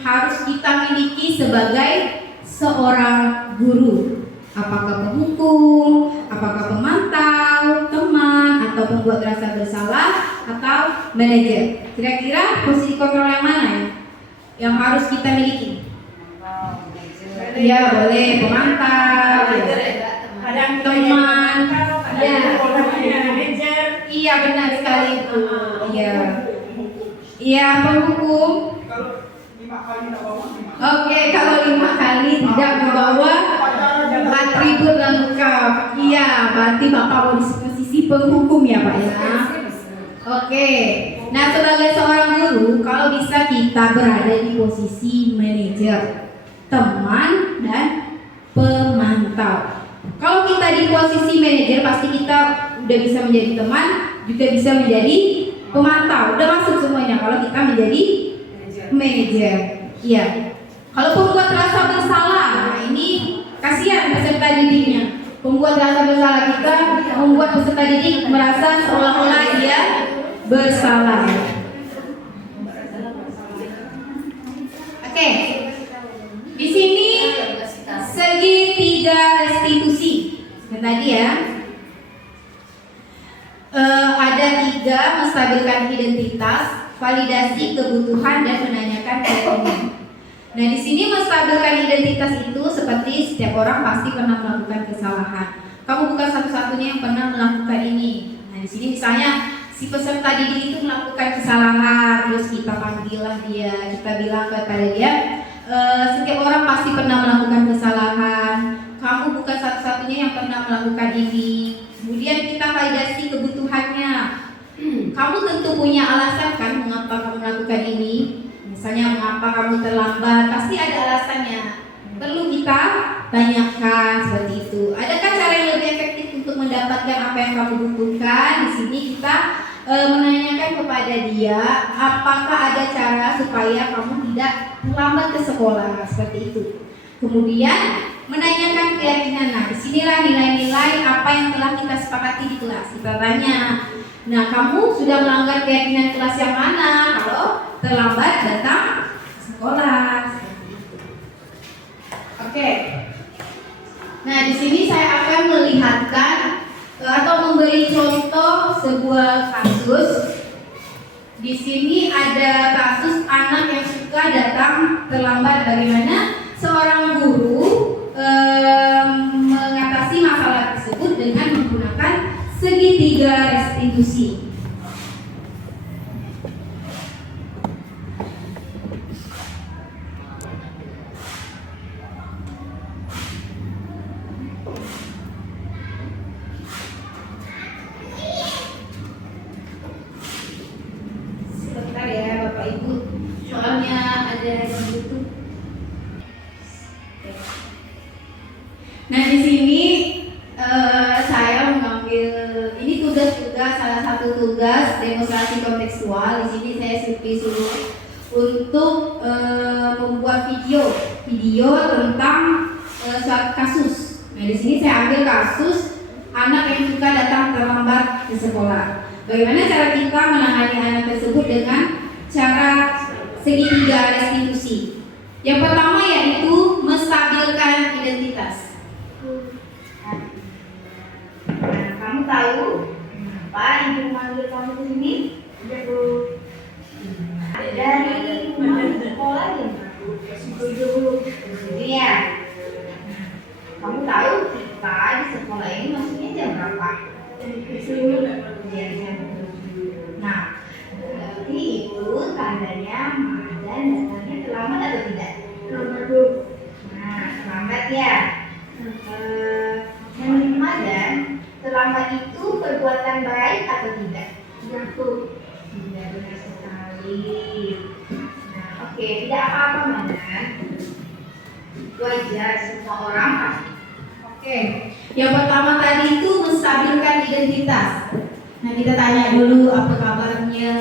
harus kita miliki sebagai seorang guru? Apakah penghukum, apakah pemantau, teman, atau pembuat rasa bersalah, atau manajer? Kira-kira posisi kontrol yang mana ya yang harus kita miliki? Ya, boleh pemantau, teman, ya, iya benar sekali itu. Iya. Iya, penghukum. Oke, kalau 5 kali tidak membawa atribut lengkap. Iya, berarti Bapak mau di posisi penghukum ya Pak ya. Oke. Nah, sebagai seorang guru, kalau bisa kita berada di posisi manajer, teman, dan pemantau. Kalau kita di posisi manajer, pasti kita udah bisa menjadi teman, juga bisa menjadi pemantau. Udah masuk semuanya kalau kita menjadi manajer. Iya. Kalau pembuat rasa bersalah, nah ini kasihan peserta didiknya. Pembuat rasa bersalah kita membuat peserta didik merasa seolah-olah dia bersalah. Oke. Di sini segitiga restitusi. Yang tadi ya. Ada 3, menstabilkan identitas, validasi kebutuhan, dan menanyakan keyakinan. Nah, di sini menstabilkan identitas itu seperti setiap orang pasti pernah melakukan kesalahan. Kamu bukan satu-satunya yang pernah melakukan ini. Nah, di sini misalnya si peserta didik itu melakukan kesalahan, terus kita panggillah dia, kita bilang kepada dia, setiap orang pasti pernah melakukan kesalahan. Kamu bukan satu-satunya yang pernah melakukan ini. Kemudian kita validasi kebutuhannya. Kamu tentu punya alasan kan mengapa kamu melakukan ini. Misalnya mengapa kamu terlambat, pasti ada alasannya. Perlu kita tanyakan seperti itu. Adakah cara yang lebih efektif untuk mendapatkan apa yang kamu butuhkan? Di sini kita menanyakan kepada dia, apakah ada cara supaya kamu tidak terlambat ke sekolah, seperti itu. Kemudian menanyakan keyakinan. Nah, disinilah nilai-nilai apa yang telah kita sepakati di kelas. Kita tanya, nah kamu sudah melanggar keyakinan kelas yang mana kalau terlambat datang ke sekolah? Oke. Nah, di sini saya akan melihatkan atau memberi contoh sebuah kasus. Di sini ada kasus anak yang suka datang terlambat. Bagaimana seorang guru mengatasi masalah tersebut dengan menggunakan segitiga restitusi. Sebentar ya Bapak Ibu, soalnya ada di YouTube. Nah, di sini saya mengambil ini tugas juga, salah satu tugas demonstrasi kontekstual. Di sini saya disuruh untuk membuat video tentang suatu kasus. Nah, di sini saya ambil kasus anak yang suka datang terlambat ke sekolah. Bagaimana cara kita menangani anak tersebut dengan cara segitiga restitusi? Yang pertama yaitu menstabilkan identitas. Nah, kamu tahu kenapa ibu memanggil kamu ke sini? Dari sekolah ya? Iya. Kamu tahu kita di sekolah ini masuknya jam berapa? Nah, berarti itu tandanya Madan datangnya terlambat atau tidak? Nah, terlambat ya. Menurut Madan, terlambat itu perbuatan baik atau tidak? Tidak, benar sekali. Nah, oke, tidak apa-apa Madan. Wajar, semua orang pasti. Oke, yang pertama tadi itu menstabilkan identitas. Nah, kita tanya dulu apa kabarnya,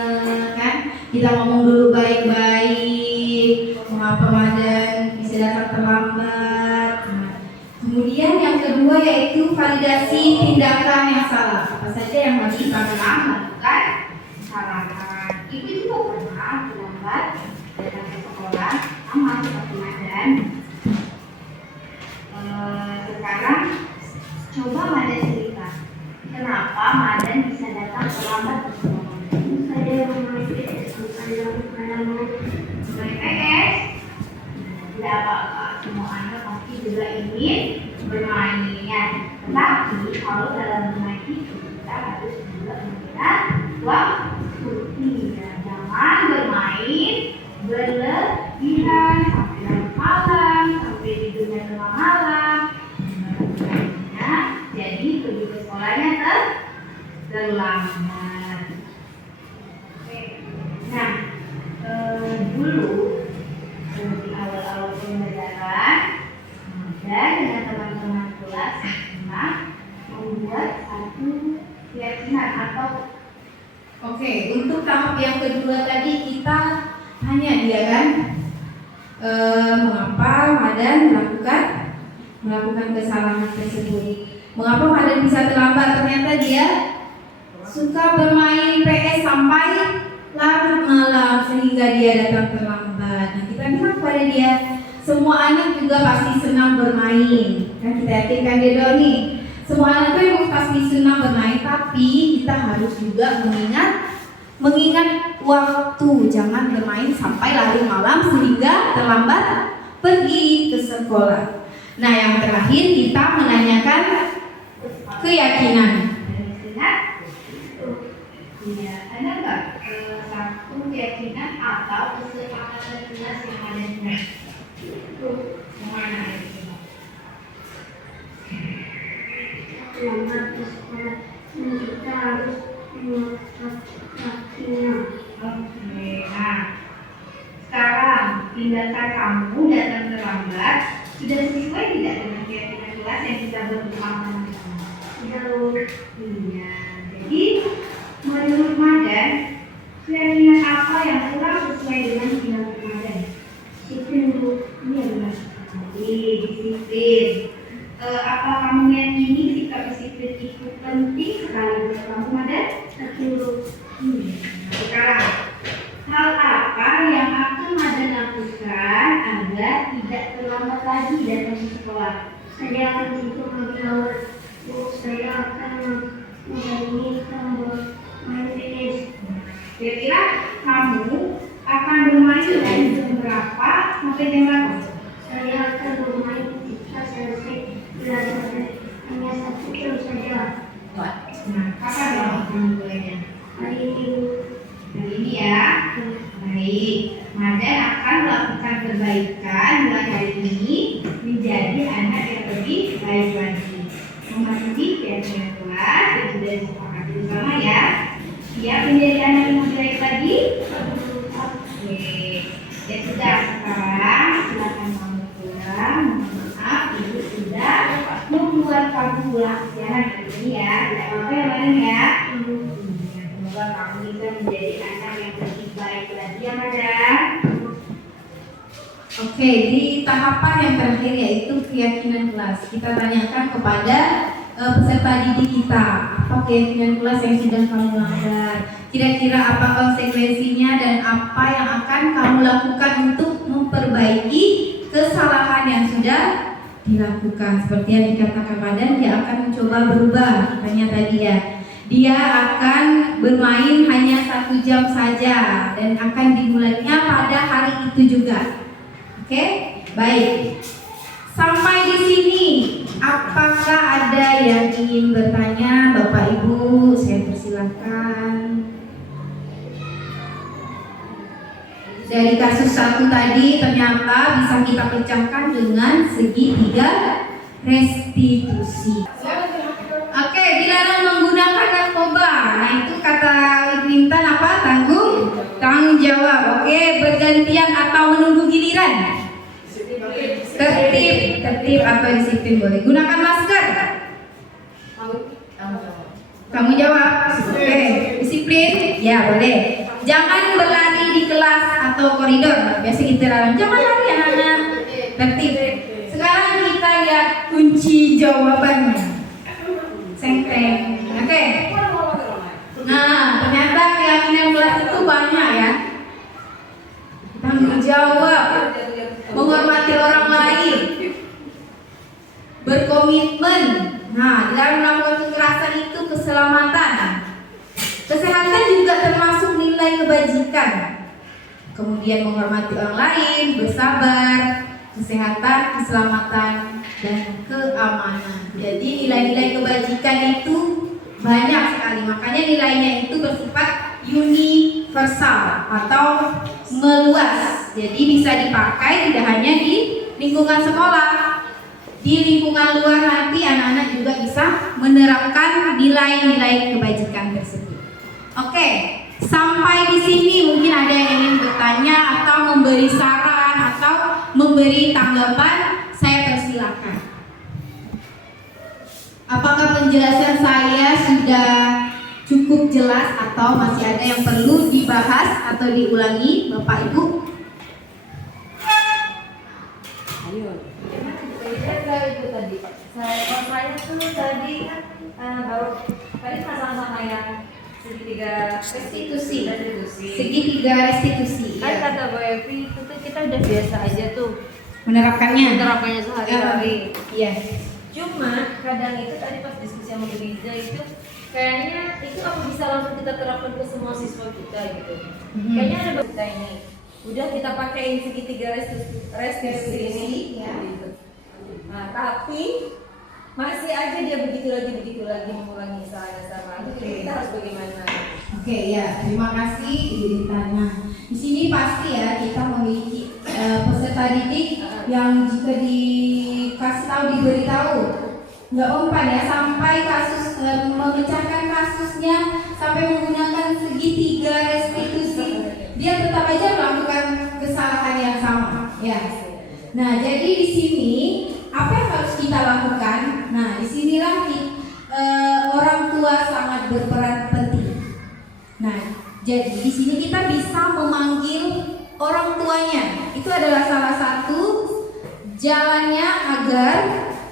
kan? Kita ngomong dulu baik-baik. Mengapa Madan bisa datang terlambat? Nah, kemudian yang kedua yaitu validasi tindakan yang salah. Apa saja yang harus kita lakukan? Kesalahan. Ibu juga pernah terlambat datang ke sekolah, sama seperti Madan. Sekarang coba Madan cerita, kenapa Madan bisa datang terlambat ke sekolah? Saya bermain PS, tidak apa-apa, semua anak pasti juga ingin bermain ya. Tetapi kalau dalam bermain itu kita harus juga memberikan waktu. Jangan bermain berlebihan sampai larut malam, sampai tidurnya tengah malam. Jadi pergi ke sekolahnya terlambat. Nah, dulu di awal-awal pembelajaran, dan dengan teman-teman kelas pernah membuat satu keyakinan atau untuk tahap yang kedua tadi kita tanya dia kan, mengapa Madan melakukan kesalahan tersebut. Mengapa Madan bisa terlambat? Ternyata dia suka bermain PS sampai larut malam sehingga dia datang terlambat. Nah, kita bilang pada dia, semua anak juga pasti senang bermain. Kan kita yakinkan dia nih. Semua anak tuh emang pasti senang bermain, tapi kita harus juga mengingat waktu. Jangan bermain sampai larut malam sehingga terlambat pergi ke sekolah. Nah, yang terakhir kita menanyakan keyakinan. Iya, ada nggak satu keyakinan atau kesepakatan jelas yang ada di kelas? Itu yang mana itu? Selamat bersekolah, kita harus keyakinan. Oke, nah sekarang tindakan kamu datang terlambat sudah sesuai tidak dengan keyakinan kelas yang kita bersama sama? Iya, jadi menurut Madan, keyakinan apa yang kurang sesuai dengan tindakan Madan? Disiplin, Bu. Ini adalah disiplin. Apa kamu meyakini sikap disiplin itu penting sekali buat kamu, Madan? Sekarang, hal apa yang akan Madan lakukan agar tidak terlambat lagi datang ke sekolah? Saya akan tidur lebih awal. Bu, saya akan main tenis. Kira-kira kamu akan bermain dari jam berapa sampai jam berapa? Saya akan bermain ketika selesai belajar hanya 1 jam saja. Nah, kapan kamu mulainya? Hari ini. Hari ini ya. Baik. Madan akan melakukan perbaikan mulai hari ini menjadi anak yang lebih baik lagi. Memasuki keyakinan kelas dan sudah disepakati bersama ya. Siap menjadi anak yang lebih baik lagi? Oke. Ya sudah, sekarang silakan kamu pulang. Mohon maaf, ibu sudah membuat kamu pulang siaran hari ini ya. Tidak apa-apa ya, Madan ya. Semoga kamu bisa menjadi anak yang lebih baik lagi ya, Madan. Oke, di tahapan yang terakhir yaitu keyakinan kelas. Kita tanyakan kepada peserta didik kita, apa keyakinan kelas yang sudah kamu langgar? Kira-kira apa konsekuensinya dan apa yang akan kamu lakukan untuk memperbaiki kesalahan yang sudah dilakukan? Seperti yang dikatakan Madan, dia akan mencoba berubah. Makanya tadi ya, dia akan bermain hanya 1 jam saja dan akan dimulainya pada hari itu juga. Oke, baik. Sampai di sini, apakah ada yang ingin bertanya, Bapak Ibu? Saya persilahkan. Dari kasus 1 tadi ternyata bisa kita pecahkan dengan segitiga restitusi. Oke, dilarang menggunakan narkoba. Nah, itu kata Ibu Intan apa? Tanggung jawab. Oke, bergantian atau menunggu giliran. Tertib atau disiplin boleh. Gunakan masker. Kamu jawab. Oke, disiplin. Ya, boleh. Jangan berlari di kelas atau koridor. Biasa kita larang. Jangan lari anak-anak. Tertib. Sekarang kita lihat kunci jawabannya. Senteng. Oke. Nah, ternyata keyakinan kelas itu banyak ya. Tanggung jawab, menghormati orang lain, berkomitmen. Nah, dalam melakukan kekerasan itu keselamatan. Kesehatan juga termasuk nilai kebajikan. Kemudian menghormati orang lain, bersabar, kesehatan, keselamatan, dan keamanan. Jadi nilai-nilai kebajikan itu banyak sekali. Makanya nilainya itu bersifat universal atau meluas. Jadi bisa dipakai tidak hanya di lingkungan sekolah. Di lingkungan luar nanti anak-anak juga bisa menerapkan nilai-nilai kebajikan tersebut. Oke, sampai di sini mungkin ada yang ingin bertanya atau memberi saran atau memberi tanggapan, saya persilakan. Apakah penjelasan saya sudah cukup jelas atau masih ada yang perlu dibahas atau diulangi, Bapak Ibu? Itu tadi, saya tuh tadi kan baru tadi masalah sama yang segitiga restitusi. Segitiga restitusi. Kan kata Bu Evi itu tuh kita udah biasa aja tuh menerapkannya. sehari-hari. Iya. Cuma kadang itu tadi pas diskusi sama Bu Riza itu kayaknya itu apa bisa langsung kita terapkan ke semua siswa kita gitu. Kayaknya ada kita ini udah kita pakaiin segitiga restitusi ya. gitu. Nah, tapi masih aja dia begitu lagi mengulangi salah. Kita harus bagaimana? Oke, ya, terima kasih Ibu Ditanya. Di sini pasti ya kita memiliki peserta didik yang jika dikasih tahu, diberitahu, nggak umpan ya, sampai kasus memecahkan kasusnya sampai menggunakan segitiga restitusi, dia tetap aja melakukan kesalahan yang sama, ya. Nah, jadi di sini apa yang harus kita lakukan? Nah, disinilah orang tua sangat berperan penting. Nah, jadi di sini kita bisa memanggil orang tuanya. Itu adalah salah satu jalannya agar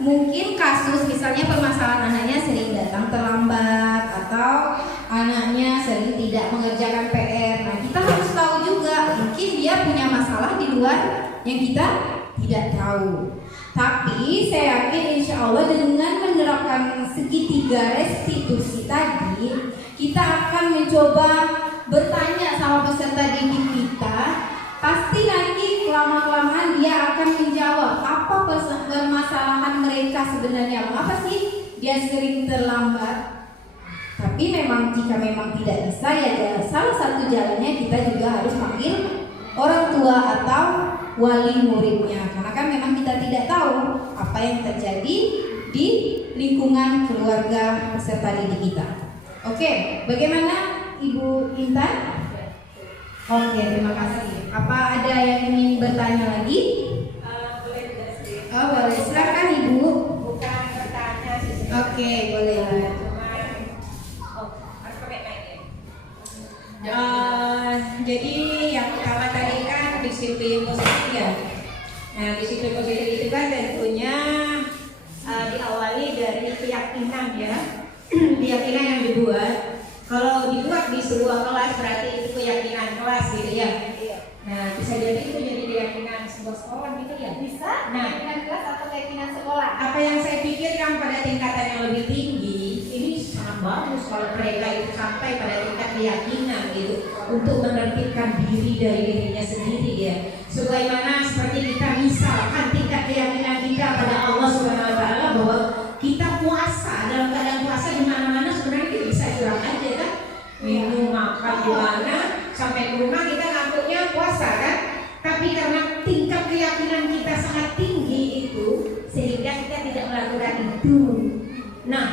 mungkin kasus misalnya permasalahan anaknya sering datang terlambat atau anaknya sering tidak mengerjakan PR. Nah, kita harus tahu juga mungkin dia punya masalah di luar yang kita tidak tahu. Tapi saya yakin insya Allah dengan menerapkan segitiga restitusi tadi, kita akan mencoba bertanya sama peserta didik kita. Pasti nanti lama-kelamaan dia akan menjawab apa permasalahan mereka sebenarnya. Apa sih dia sering terlambat? Tapi memang jika memang tidak bisa ya salah satu jalannya kita juga harus panggil orang tua atau wali muridnya, karena kan memang kita tidak tahu apa yang terjadi di lingkungan keluarga peserta didik kita. Oke, bagaimana Ibu Intan? Oke, terima kasih. Apa ada yang ingin bertanya lagi? Boleh juga sedikit. Oh, boleh. Silakan Ibu. Bukan bertanya sih. Oke, boleh. Harus pakai mic ya. Jadi yang pertama tadi kan disiplin positif ya. Nah, disiplin positif itu kan tentunya diawali dari keyakinan ya. Keyakinan yang dibuat. Kalau dibuat di sebuah kelas berarti itu keyakinan kelas gitu ya. Nah, bisa jadi itu jadi keyakinan sebuah sekolah gitu ya. Bisa? Nah, Keyakinan kelas atau keyakinan sekolah? apa yang saya pikirkan pada tingkatan yang lebih tinggi ini sangat bagus kalau mereka itu sampai pada tingkat keyakinan gitu untuk menertibkan diri dari dirinya sendiri ya. Sebagaimana seperti kita misalkan tingkat keyakinan kita pada Allah Subhanahu Wa Taala bahwa kita puasa, dalam keadaan puasa di mana-mana sebenarnya kita bisa curang aja kan, minum makan di mana sampai ke rumah kita ngakuknya puasa kan. Tapi karena tingkat keyakinan kita sangat tinggi itu sehingga kita tidak melakukan itu. Nah,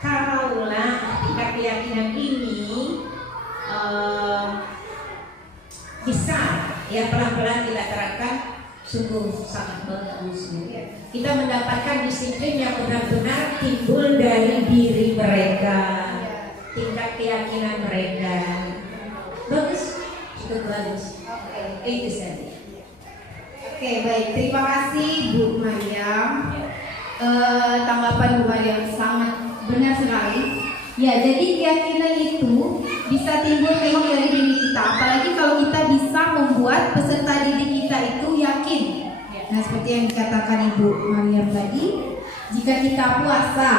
kalaulah tingkat keyakinan ini bisa ya pelan-pelan kita terapkan, sungguh sangat bagus. Kita mendapatkan disiplin yang benar-benar timbul dari diri mereka, tingkat keyakinan mereka. Bagus, cukup bagus. Itu saja. Oke, baik. Terima kasih Bu Mariam. Tanggapan Bu Mariam sangat benar sekali. Ya, jadi keyakinan itu bisa timbul memang dari diri kita. Apalagi kalau kita bisa membuat peserta didik kita itu yakin. Nah, seperti yang dikatakan Ibu Mariam tadi, jika kita puasa,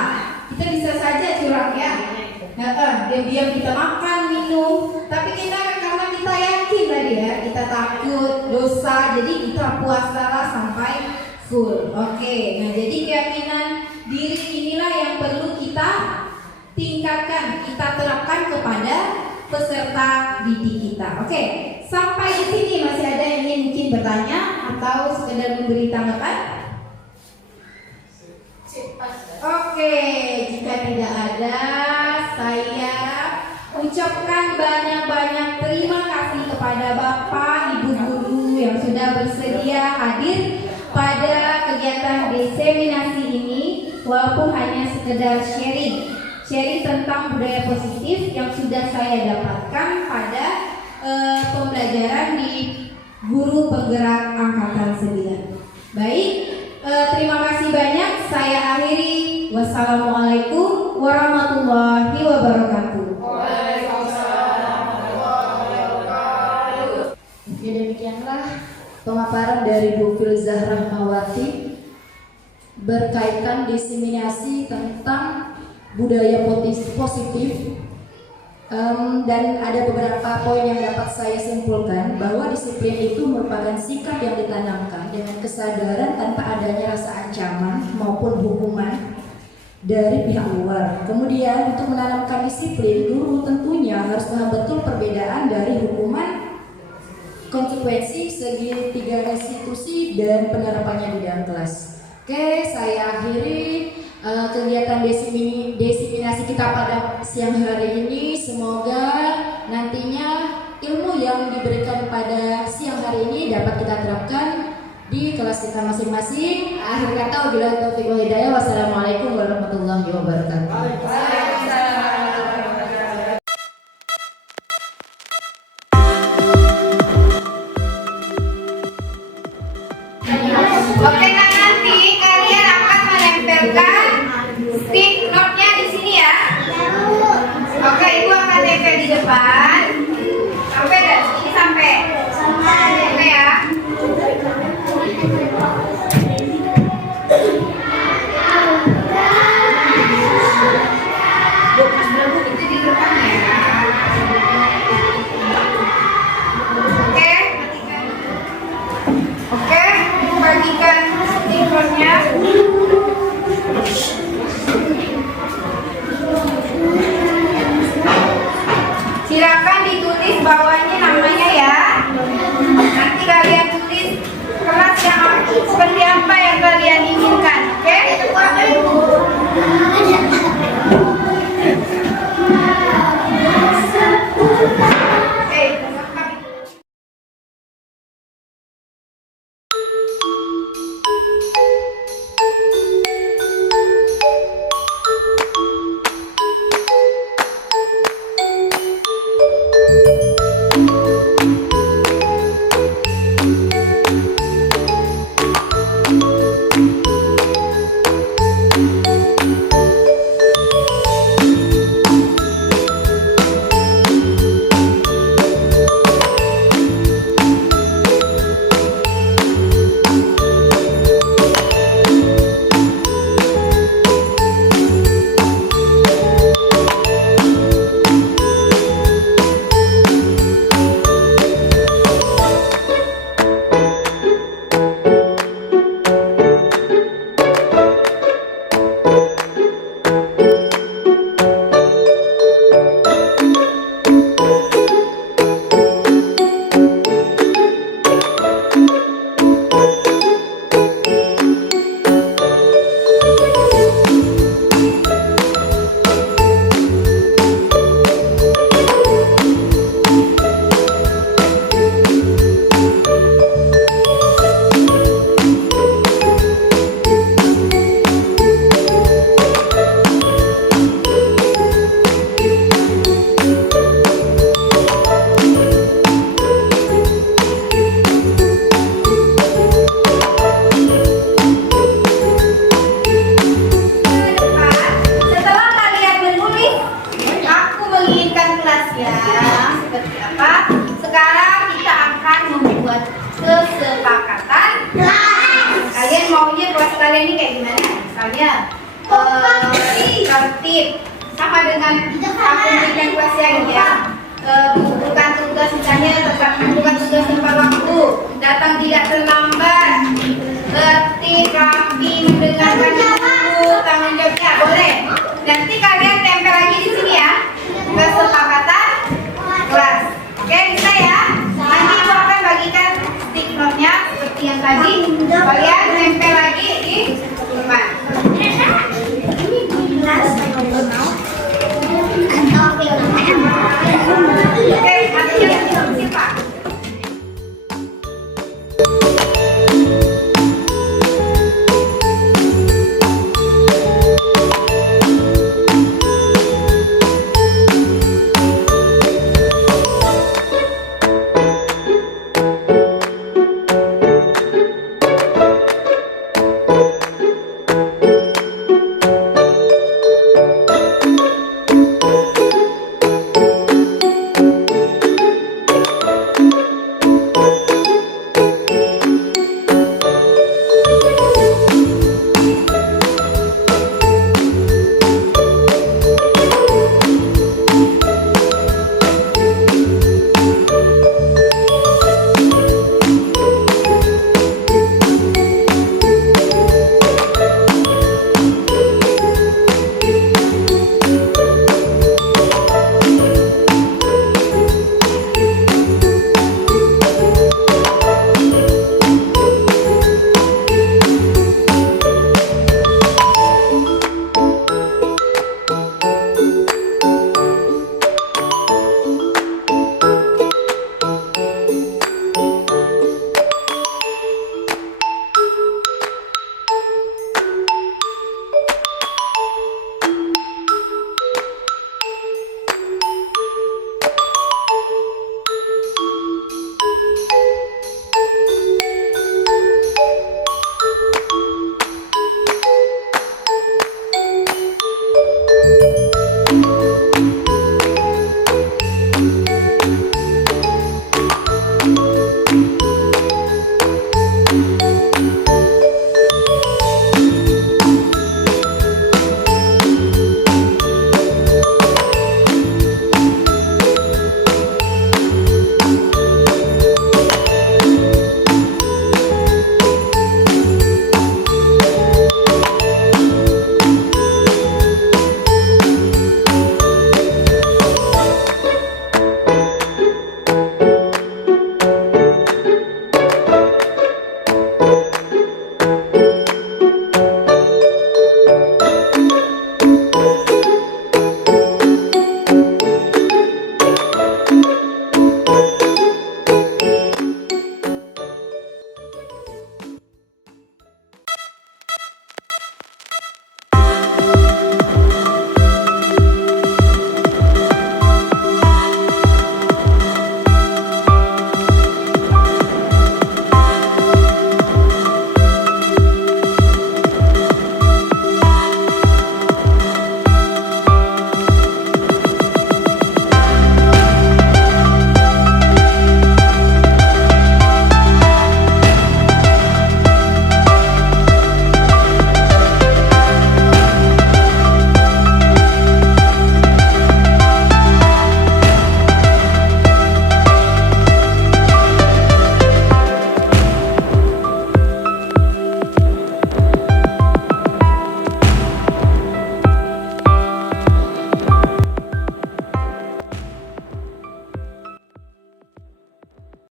kita bisa saja curang ya. Nah, diam-diam kita makan, minum, tapi karena kita yakin tadi ya, kita takut dosa, jadi kita puasalah sampai full. Oke, nah jadi keyakinan diri inilah yang perlu kita tingkatkan, kita terapkan kepada peserta didik kita. Oke, sampai di sini masih ada yang ingin mungkin bertanya atau sekedar memberi tanggapan? Oke, jika tidak ada, saya ucapkan banyak-banyak terima kasih kepada Bapak, Ibu guru yang sudah bersedia hadir pada kegiatan diseminasi ini, walaupun hanya sekedar sharing tentang budaya positif yang sudah saya dapatkan pada pembelajaran di Guru Penggerak Angkatan 9. Baik, terima kasih banyak. Saya akhiri. Wassalamualaikum warahmatullahi wabarakatuh. Ya, demikianlah pemaparan dari Bu Filzah Rahma Rahmawati berkaitan diseminasi tentang budaya positif. Dan ada beberapa poin yang dapat saya simpulkan bahwa disiplin itu merupakan sikap yang ditanamkan dengan kesadaran tanpa adanya rasa ancaman maupun hukuman dari pihak luar. Kemudian untuk menanamkan disiplin, guru tentunya harus paham betul perbedaan dari hukuman, konsekuensi, segitiga institusi, dan penerapannya di dalam kelas. Oke, saya akhiri kegiatan diseminasi kita pada siang hari ini. Semoga nantinya ilmu yang diberikan pada siang hari ini dapat kita terapkan di kelas kita masing-masing. Akhir kata, wabillahi taufiq wal hidayah. Wassalamualaikum warahmatullahi wabarakatuh. Oke, kan nanti kalian akan menempelkan stick note-nya di sini ya. Oke, ibu akan tempel di depan. Sampai dari sini sampai. Oke ya. Itu di depan ya. Oke, matikan. Oke, bagikan stikernya. Silakan ditulis bawahnya namanya ya. Nanti kalian tulis kelas yang seperti apa yang kalian inginkan, oke? kalian ini kayak gimana? Misalnya tertib sama dengan aku memberikan kelas yang bukan tugas, misalnya tetap bukan tugas tepat waktu, datang tidak terlambat,